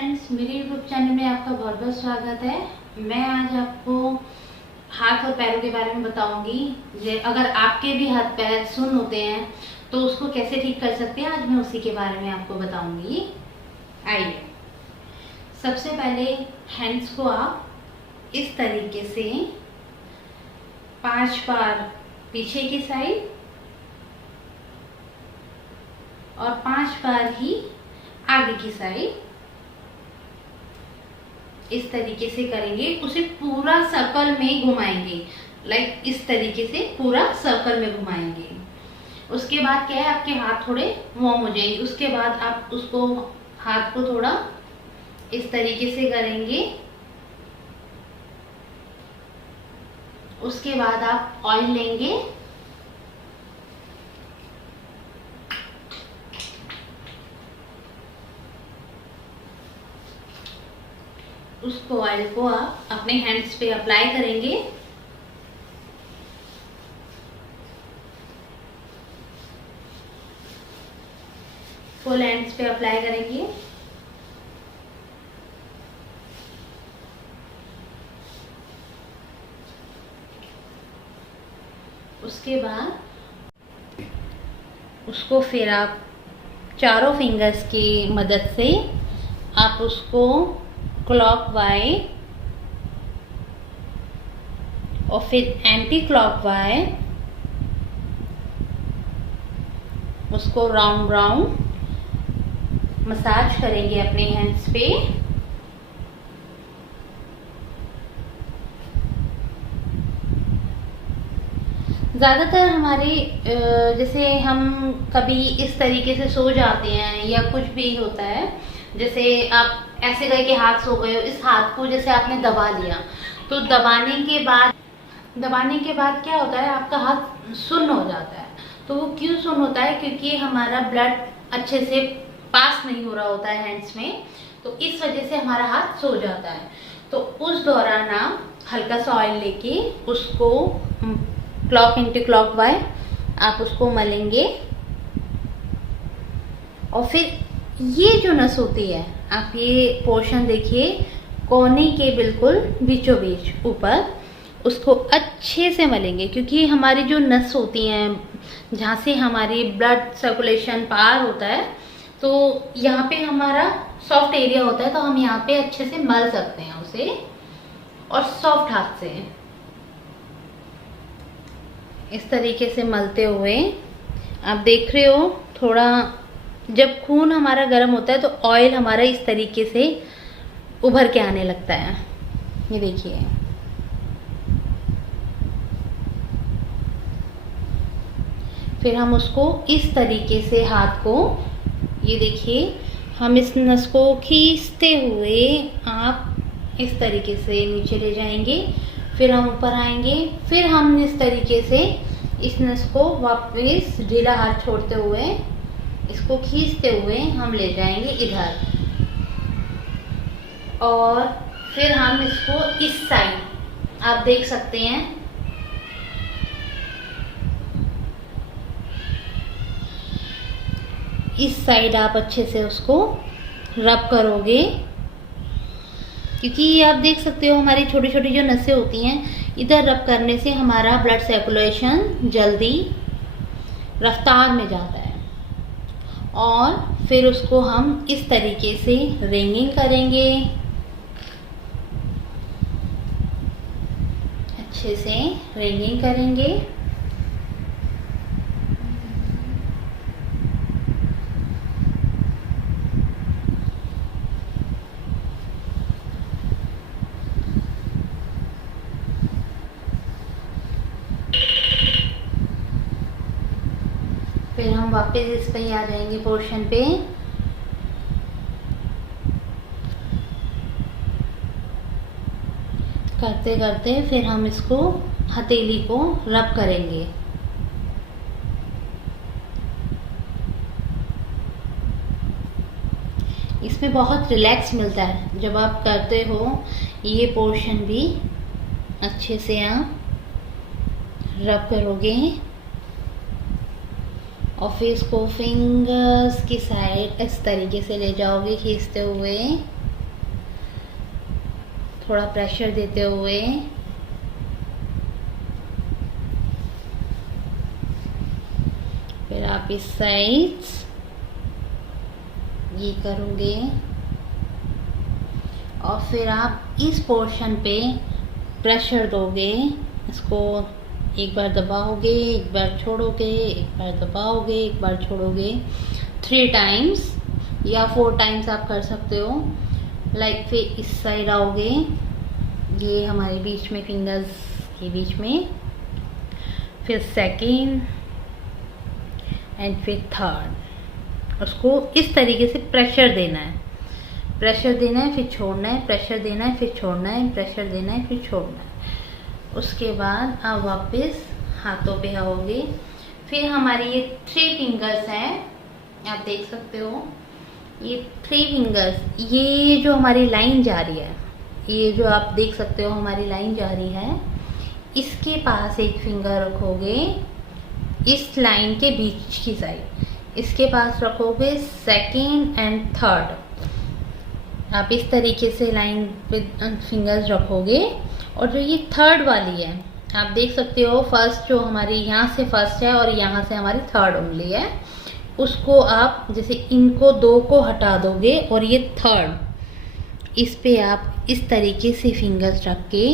Friends, मेरे YouTube channel में आपका बहुत बहुत स्वागत है। मैं आज आपको हाथ और पैरों के बारे में बताऊंगी। अगर आपके भी हाथ पैर सुन्न होते हैं तो उसको कैसे ठीक कर सकते हैं, आज मैं उसी के बारे में आपको बताऊंगी। आइए, सबसे पहले हैंड्स को आप इस तरीके से 5 बार पीछे की साइड और 5 बार ही आगे की साइड इस तरीके से करेंगे। उसे पूरा सर्कल में घुमाएंगे, लाइक इस तरीके से पूरा सर्कल में घुमाएंगे। उसके बाद क्या है, आपके हाथ थोड़े वार्म हो जाएंगे। उसके बाद आप उसको हाथ को थोड़ा इस तरीके से करेंगे। उसके बाद आप ऑयल लेंगे, उसको ऑयल को आप अपने हैंड्स पे अप्लाई करेंगे। फुल हैंड्स पे अप्लाई करेंगे। उसके बाद उसको फिर आप चारों फिंगर्स की मदद से आप उसको क्लॉकवाइज और फिर एंटी क्लॉकवाइज उसको राउंड राउंड मसाज करेंगे अपने हैंड्स पे। ज़्यादातर हमारे जैसे हम कभी इस तरीके से सो जाते हैं या कुछ भी होता है, जैसे आप ऐसे करके हाथ सो गए हो, इस हाथ को जैसे आपने दबा लिया, तो दबाने के बाद क्या होता है, आपका हाथ सुन्न हो जाता है। तो वो क्यों सुन्न होता है? क्योंकि हमारा ब्लड अच्छे से पास नहीं हो रहा होता है हैंड्स में, तो इस वजह से हमारा हाथ सो जाता है। तो उस दौरान आप हल्का सा ऑयल लेके उसको क्लॉक एंटी क्लॉकवाइज आप उसको मलेंगे। और फिर ये जो नस होती है, आप ये पोर्शन देखिए, कोने के बिल्कुल बीचों बीच ऊपर, उसको अच्छे से मलेंगे। क्योंकि हमारी जो नस होती हैं, जहाँ से हमारी ब्लड सर्कुलेशन पार होता है, तो यहाँ पे हमारा सॉफ्ट एरिया होता है, तो हम यहाँ पे अच्छे से मल सकते हैं उसे, और सॉफ्ट हाथ से इस तरीके से मलते हुए आप देख रहे हो, थोड़ा जब खून हमारा गर्म होता है तो ऑयल हमारा इस तरीके से उभर के आने लगता है। ये देखिए, फिर हम उसको इस तरीके से हाथ को, ये देखिए, हम इस नस को खींचते हुए आप इस तरीके से नीचे ले जाएंगे। फिर हम ऊपर आएंगे, फिर हम इस तरीके से इस नस को वापस ढीला हाथ छोड़ते हुए इसको खींचते हुए हम ले जाएंगे इधर, और फिर हम इसको इस साइड आप देख सकते हैं, इस साइड आप अच्छे से उसको रब करोगे। क्योंकि आप देख सकते हो हमारी छोटी छोटी जो नसें होती हैं, इधर रब करने से हमारा ब्लड सर्कुलेशन जल्दी रफ्तार में जाता है। और फिर उसको हम इस तरीके से रिंगिंग करेंगे, अच्छे से रिंगिंग करेंगे। फिर हम वापस इस पे ही आ जाएंगे पोर्शन पे। करते करते फिर हम इसको हथेली को रब करेंगे। इसमें बहुत रिलैक्स मिलता है जब आप करते हो। ये पोर्शन भी अच्छे से आप रब करोगे और फिर इसको फिंगर्स की साइड इस तरीके से ले जाओगे खींचते हुए। थोड़ा प्रेशर देते हुए फिर आप इस साइड ये करोगे और फिर आप इस पोर्शन पे प्रेशर दोगे। इसको एक बार दबाओगे, एक बार छोड़ोगे, एक बार दबाओगे, एक बार छोड़ोगे, 3 टाइम्स या 4 टाइम्स आप कर सकते हो। लाइक फिर इस साइड आओगे, ये हमारे बीच में फिंगर्स के बीच में, फिर सेकेंड एंड फिर थर्ड। उसको इस तरीके से प्रेशर देना है, प्रेशर देना है फिर छोड़ना है, प्रेशर देना है फिर छोड़ना है, प्रेशर देना है फिर छोड़ना है। उसके बाद आप वापस हाथों पे आओगे। फिर हमारी ये 3 फिंगर्स हैं, आप देख सकते हो ये 3 फिंगर्स, ये जो हमारी लाइन जा रही है, ये जो आप देख सकते हो हमारी लाइन जा रही है, इसके पास एक फिंगर रखोगे इस लाइन के बीच की साइड, इसके पास रखोगे सेकेंड एंड थर्ड। आप इस तरीके से लाइन पे फिंगर्स रखोगे। और जो ये थर्ड वाली है आप देख सकते हो, फर्स्ट जो हमारी यहाँ से फर्स्ट है और यहाँ से हमारी थर्ड उंगली है, उसको आप जैसे इनको 2 को हटा दोगे और ये थर्ड, इस पे आप इस तरीके से फिंगर्स रख के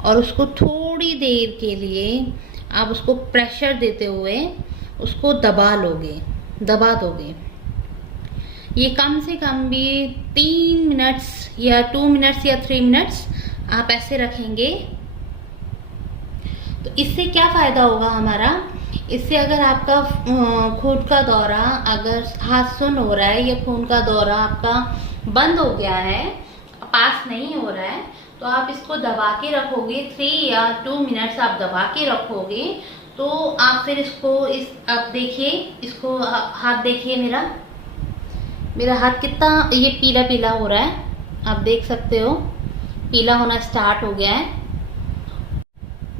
और उसको थोड़ी देर के लिए आप उसको प्रेशर देते हुए उसको दबा दोगे। ये कम से कम भी 3 मिनट्स या 2 मिनट्स या 3 मिनट्स आप ऐसे रखेंगे। तो इससे क्या फ़ायदा होगा हमारा, इससे अगर आपका खून का दौरा, अगर हाथ सुन्न हो रहा है या खून का दौरा आपका बंद हो गया है, पास नहीं हो रहा है, तो आप इसको दबा के रखोगे, 3 या 2 मिनट्स आप दबा के रखोगे। तो आप फिर इसको आप देखिए, इसको हाथ देखिए, मेरा हाथ कितना ये पीला पीला हो रहा है, आप देख सकते हो पीला होना स्टार्ट हो गया है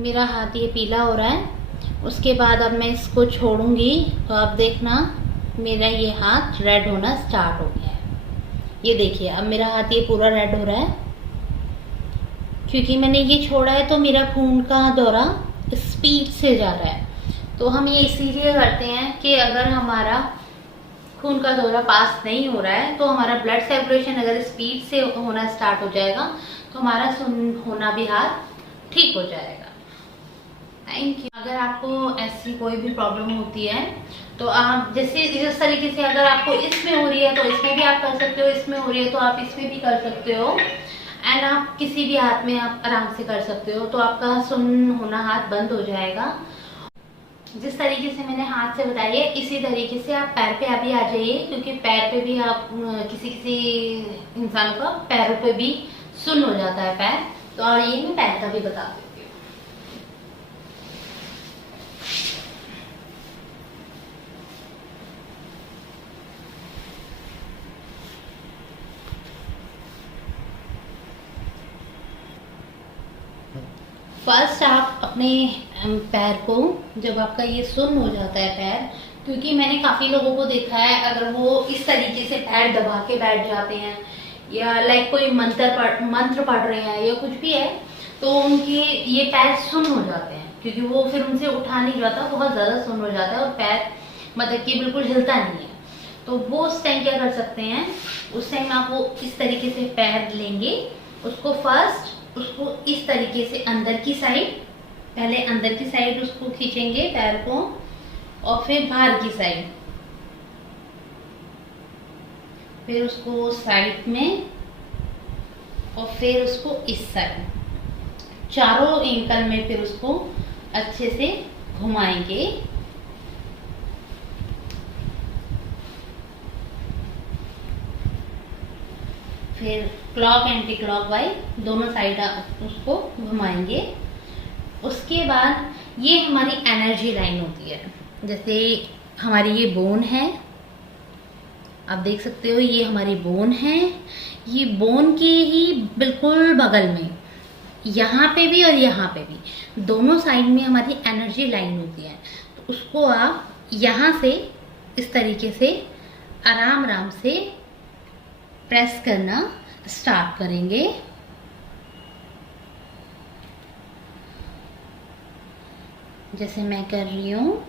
मेरा हाथ, ये पीला हो रहा है। उसके बाद अब मैं इसको छोड़ूंगी तो आप देखना मेरा ये हाथ रेड होना स्टार्ट हो गया है। ये देखिए अब मेरा हाथ ये पूरा रेड हो रहा है, क्योंकि मैंने ये छोड़ा है तो मेरा खून का दौरा स्पीड से जा रहा है। तो हम ये इसीलिए करते हैं कि अगर हमारा खून का दौरा पास नहीं हो रहा है तो हमारा ब्लड सर्कुलेशन अगर स्पीड से होना स्टार्ट हो जाएगा तो हमारा सुन्न होना भी हाथ ठीक हो जाएगा। Thank you. अगर आपको ऐसी कोई भी प्रॉब्लम होती है तो आप जैसे इस तरीके से, अगर आपको इसमें हो रही है तो इसमें भी आप कर सकते हो, इसमें हो रही है तो आप इसमें भी कर सकते हो, एंड आप किसी भी हाथ में आप आराम से कर सकते हो। तो आपका सुन्न होना हाथ बंद हो जाएगा। जिस तरीके से मैंने हाथ से बताई है इसी तरीके से आप पैर पे अभी आ जाइए, क्योंकि पैर पे भी आप किसी इंसान का पैरों पे भी सुन्न हो जाता है पैर। तो और ये मैं पैर का भी बता देती हूँ। फर्स्ट आप अपने पैर को, जब आपका ये सुन्न हो जाता है पैर, क्योंकि मैंने काफी लोगों को देखा है अगर वो इस तरीके से पैर दबा के बैठ जाते हैं या लाइक कोई मंत्र पढ़ रहे हैं या कुछ भी है, तो उनके ये पैर सुन्न हो जाते हैं, क्योंकि वो फिर उनसे उठा नहीं जाता, बहुत ज्यादा सुन्न हो जाता है और पैर मतलब कि बिल्कुल हिलता नहीं है। तो वो उस टाइम क्या कर सकते हैं, उस टाइम आप वो इस तरीके से पैर लेंगे, उसको फर्स्ट उसको इस तरीके से अंदर की साइड, पहले अंदर की साइड उसको खींचेंगे पैर को और फिर बाहर की साइड, फिर उसको साइड में और फिर उसको इस साइड, चारों एंकल में फिर उसको अच्छे से घुमाएंगे। फिर क्लॉक एंटी क्लॉक वाइज दोनों साइड उसको घुमाएंगे। उसके बाद ये हमारी एनर्जी लाइन होती है। जैसे हमारी ये बोन है, आप देख सकते हो ये हमारी बोन है, ये बोन के ही बिल्कुल बगल में यहाँ पे भी और यहाँ पे भी दोनों साइड में हमारी एनर्जी लाइन होती है। तो उसको आप यहाँ से इस तरीके से आराम आराम से प्रेस करना स्टार्ट करेंगे। जैसे मैं कर रही हूँ।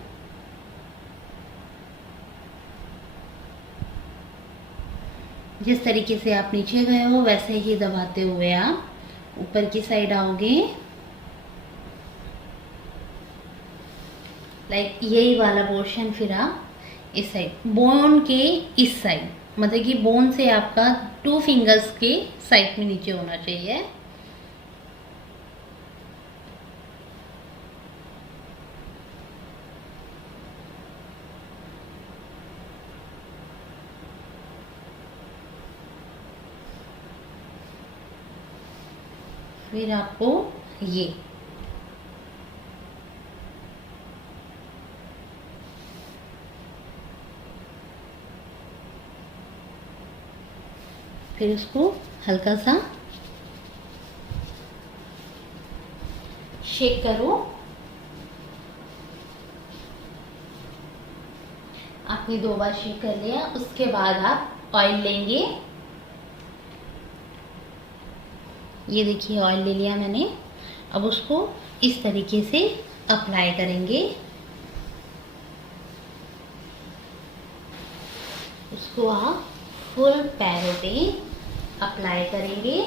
जिस तरीके से आप नीचे गए हो वैसे ही दबाते हुए आप ऊपर की साइड आओगे। लाइक यही वाला पोर्शन फिर आप इस साइड, बोन के इस साइड, मतलब कि बोन से आपका 2 फिंगर्स के साइड में नीचे होना चाहिए। फिर आपको ये फिर उसको हल्का सा शेक करो। आपने 2 बार शेक कर लिया, उसके बाद आप ऑयल लेंगे। ये देखिए ऑयल ले लिया मैंने। अब उसको इस तरीके से अप्लाई करेंगे। उसको आप फुल पैरों पे अप्लाई करेंगे।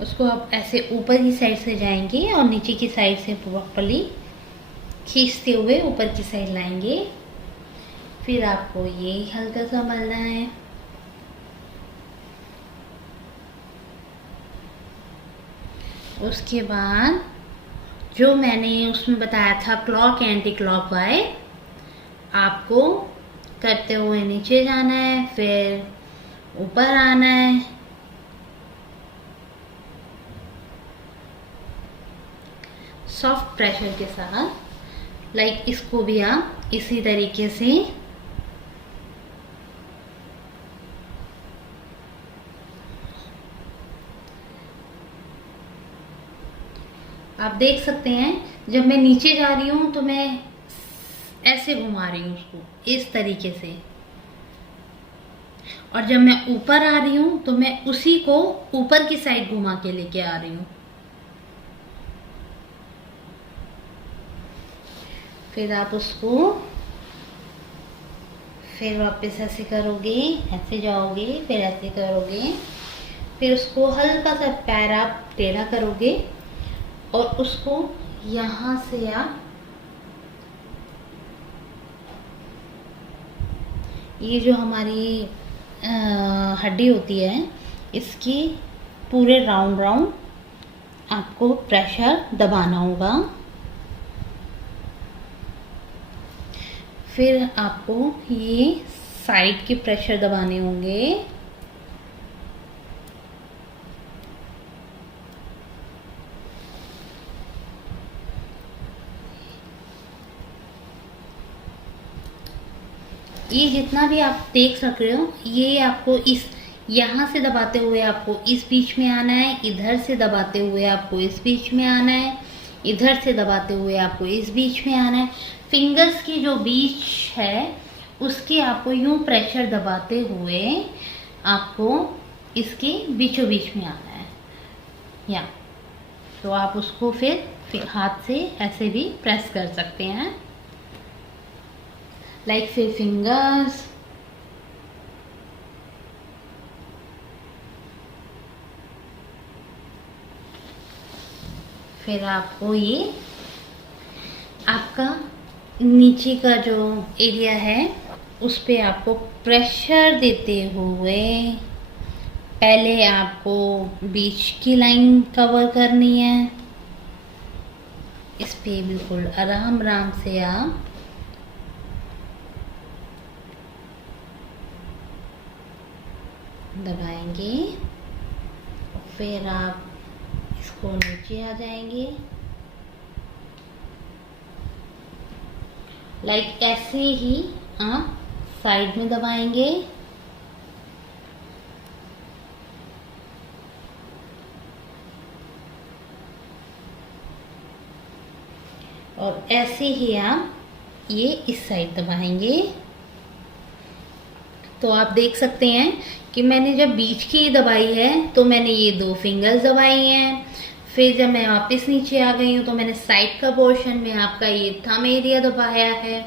उसको आप ऐसे ऊपर की साइड से जाएंगे और नीचे की साइड से प्रॉपर्ली खींचते हुए ऊपर की साइड लाएंगे। फिर आपको ये हल्का सा मलना है। उसके बाद जो मैंने उसमें बताया था क्लॉक एंटी क्लॉक वाइज, आपको करते हुए नीचे जाना है, फिर ऊपर आना है। सॉफ्ट प्रेशर के साथ लाइक इसको भी आप इसी तरीके से आप देख सकते हैं। जब मैं नीचे जा रही हूं तो मैं ऐसे घुमा रही हूँ उसको इस तरीके से, और जब मैं ऊपर आ रही हूं तो मैं उसी को ऊपर की साइड घुमा के लेके आ रही हूँ। फिर आप उसको फिर वापस ऐसे करोगे, ऐसे जाओगे, फिर ऐसे करोगे, फिर उसको हल्का सा पैर आप टेढ़ा करोगे और उसको यहाँ से आप ये जो हमारी हड्डी होती है इसकी पूरे राउंड राउंड आपको प्रेशर दबाना होगा। फिर आपको ये साइड के प्रेशर दबाने होंगे। ये जितना भी आप देख सक रहे हो, ये आपको इस यहाँ से दबाते हुए आपको इस बीच में आना है, इधर से दबाते हुए आपको इस बीच में आना है, इधर से दबाते हुए आपको इस बीच में आना है। फिंगर्स की जो बीच है उसके आपको यूं प्रेशर दबाते हुए आपको इसके बीचों बीच में आना है। या तो आप उसको फिर हाथ से ऐसे भी प्रेस कर सकते हैं, लाइक फिर फिंगर्स। फिर आपको ये आपका नीचे का जो एरिया है उस पे आपको प्रेशर देते हुए पहले आपको बीच की लाइन कवर करनी है। इस पे बिल्कुल आराम आराम से आप दबाएंगे, फिर आप इसको नीचे आ जाएंगे, लाइक ऐसे ही आप साइड में दबाएंगे। और ऐसे ही आप ये इस साइड दबाएंगे। तो आप देख सकते हैं कि मैंने जब बीच की दबाई है तो मैंने ये 2 फिंगर्स दबाई हैं। फिर जब मैं वापस नीचे आ गई हूँ तो मैंने साइड का पोर्शन में आपका ये थंब एरिया दबाया है।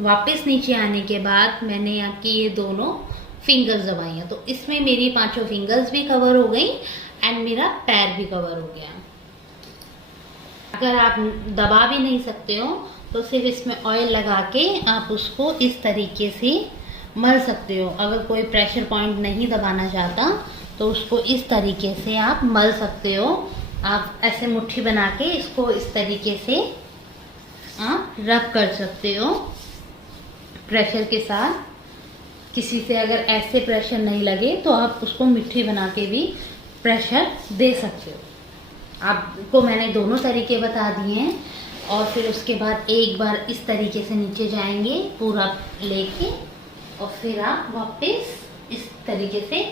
वापस नीचे आने के बाद मैंने आपकी ये दोनों फिंगर्स दबाई हैं, तो इसमें मेरी 5 फिंगर्स भी कवर हो गई एंड मेरा पैर भी कवर हो गया। अगर आप दबा भी नहीं सकते हो तो सिर्फ इसमें ऑयल लगा के आप उसको इस तरीके से मल सकते हो। अगर कोई प्रेशर पॉइंट नहीं दबाना चाहता तो उसको इस तरीके से आप मल सकते हो। आप ऐसे मुट्ठी बना के इसको इस तरीके से आप रब कर सकते हो प्रेशर के साथ। किसी से अगर ऐसे प्रेशर नहीं लगे तो आप उसको मुट्ठी बना के भी प्रेशर दे सकते हो। आपको मैंने दोनों तरीके बता दिए हैं। और फिर उसके बाद एक बार इस तरीके से नीचे जाएंगे पूरा लेके और फिर आप वापस इस तरीके से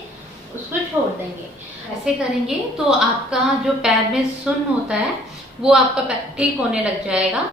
उसको छोड़ देंगे। ऐसे करेंगे तो आपका जो पैर में सुन्न होता है वो आपका पैर ठीक होने लग जाएगा।